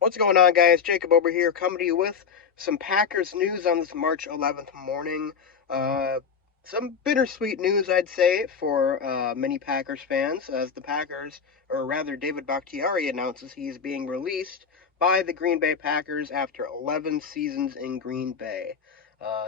What's going on, guys? Jacob over here, coming to you with some Packers news on this March 11th morning. Uh, some bittersweet news, I'd say, for many Packers fans, as the Packers, or rather David Bakhtiari, announces he is being released by the Green Bay Packers after 11 seasons in Green Bay.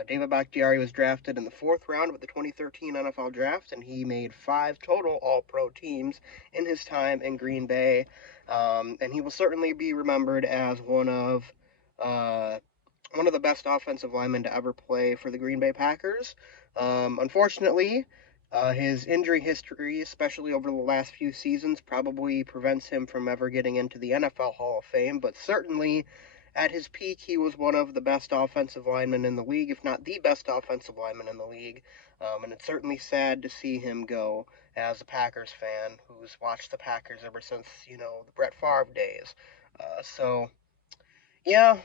David Bakhtiari was drafted in the fourth round of the 2013 NFL Draft, and he made five total All-Pro teams in his time in Green Bay. And he will certainly be remembered as uh, one of the best offensive linemen to ever play for the Green Bay Packers. Unfortunately, his injury history, especially over the last few seasons, probably prevents him from ever getting into the NFL Hall of Fame. But certainly, at his peak, he was one of the best offensive linemen in the league, if not the best offensive lineman in the league. And it's certainly sad to see him go as a Packers fan who's watched the Packers ever since, the Brett Favre days. So, yeah,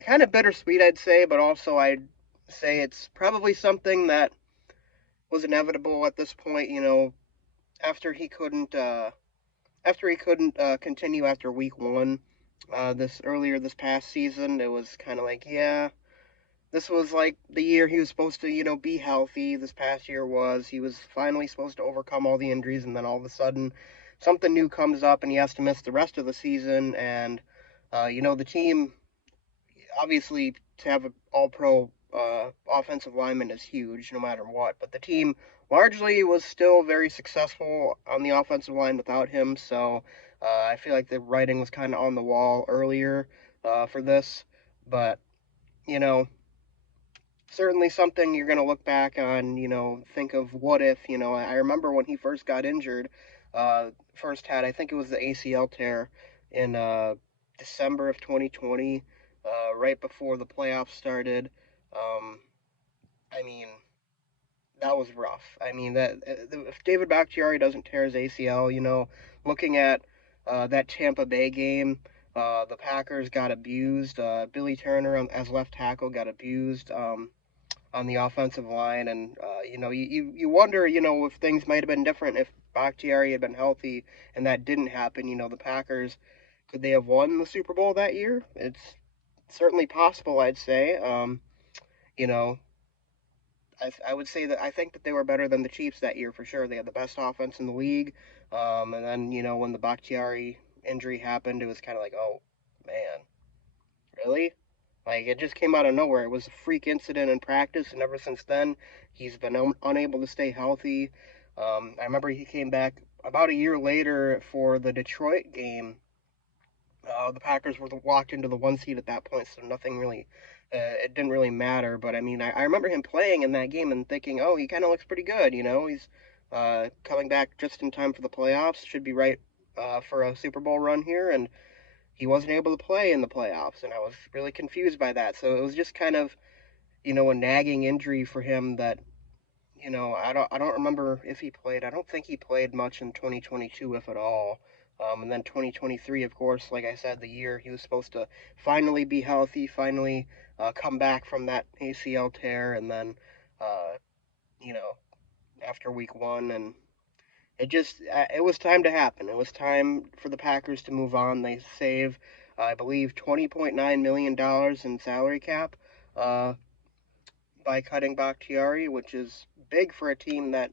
kind of bittersweet, I'd say, but also I'd say it's probably something that was inevitable at this point. After he couldn't, uh, after he couldn't continue after Week 1, this past season, it was kind of like, yeah, this was like the year he was supposed to, be healthy. This past year was. He was finally supposed to overcome all the injuries, and then all of a sudden, something new comes up, and he has to miss the rest of the season. And, the team, obviously, to have an all pro offensive lineman is huge no matter what. But the team largely was still very successful on the offensive line without him. So I feel like the writing was kind of on the wall earlier for this. But, you know, certainly something you're going to look back on, think of what if, I remember when he first got injured, first had, I think it was the ACL tear in December of 2020, right before the playoffs started. Um, I mean, that was rough. I mean, if David Bakhtiari doesn't tear his ACL, looking at that Tampa Bay game, the Packers got abused. Billy Turner as left tackle got abused. On the offensive line, and you wonder, if things might have been different if Bakhtiari had been healthy and that didn't happen. The Packers, could they have won the Super Bowl that year? It's certainly possible, I'd say. You know, I would say that I think that they were better than the Chiefs that year for sure. They had the best offense in the league, and then when the Bakhtiari injury happened, it was kind of like, oh man, really? Like, it just came out of nowhere. It was a freak incident in practice, and ever since then, he's been unable to stay healthy. I remember he came back about a year later for the Detroit game. The Packers were locked into the one seed at that point, so nothing really, it didn't really matter. But I mean, I remember him playing in that game and thinking, oh, he kind of looks pretty good. He's coming back just in time for the playoffs. Should be right for a Super Bowl run here, and he wasn't able to play in the playoffs, and I was really confused by that. So it was just kind of, a nagging injury for him that, I don't remember if he played. I don't think he played much in 2022, if at all. And then 2023, of course, like I said, the year he was supposed to finally be healthy, finally come back from that ACL tear, and then, uh, you know, after week 1, and it was time to happen. It was time for the Packers to move on. They save, I believe, $20.9 million in salary cap by cutting Bakhtiari, which is big for a team that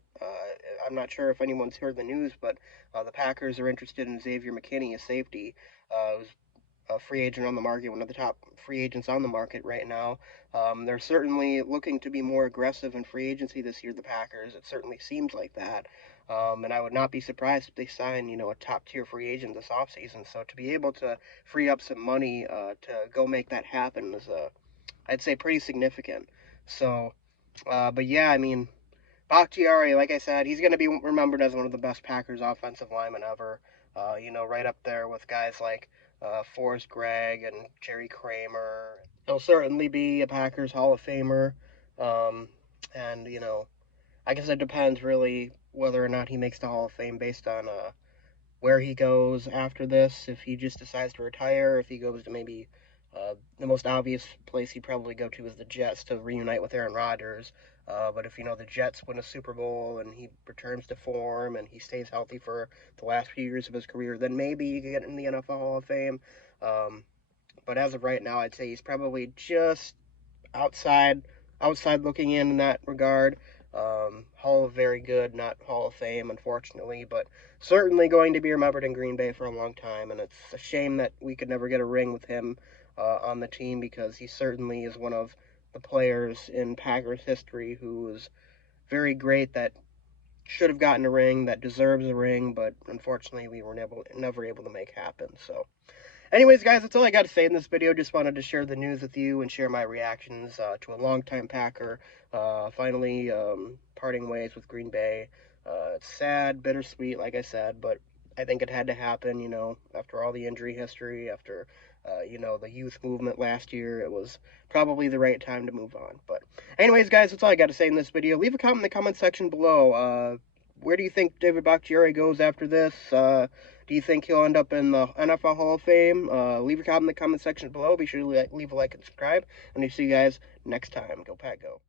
I'm not sure if anyone's heard the news, but the Packers are interested in Xavier McKinney, a safety, who's a free agent on the market, one of the top free agents on the market right now. They're certainly looking to be more aggressive in free agency this year, the Packers. It certainly seems like that. And I would not be surprised if they sign, a top tier free agent this offseason. So to be able to free up some money to go make that happen is, I'd say, pretty significant. So, but yeah, I mean, Bakhtiari, like I said, he's going to be remembered as one of the best Packers offensive linemen ever. Right up there with guys like Forrest Gregg and Jerry Kramer. He'll certainly be a Packers Hall of Famer. Um, and, I guess it depends really whether or not he makes the Hall of Fame based on where he goes after this. If he just decides to retire, if he goes to maybe the most obvious place he'd probably go to is the Jets to reunite with Aaron Rodgers. But if the Jets win a Super Bowl and he returns to form and he stays healthy for the last few years of his career, then maybe he could get in the NFL Hall of Fame. Um, But as of right now, I'd say he's probably just outside outside looking in that regard. Hall of Very Good, not Hall of Fame, unfortunately, but certainly going to be remembered in Green Bay for a long time. And it's a shame that we could never get a ring with him on the team, because he certainly is one of the players in Packers history who was very great, that should have gotten a ring, that deserves a ring, but unfortunately we were never able to make happen. So anyways, guys, that's all I got to say in this video. Just wanted to share the news with you and share my reactions to a longtime Packer finally parting ways with Green Bay. It's sad, bittersweet, like I said, but I think it had to happen, after all the injury history, after, the youth movement last year. It was probably the right time to move on. But anyways, guys, that's all I got to say in this video. Leave a comment in the comment section below. Where do you think David Bakhtiari goes after this? Do you think he'll end up in the NFL Hall of Fame? Leave a comment in the comment section below. Be sure to leave a like and subscribe. And I'll see you guys next time. Go Pack, go.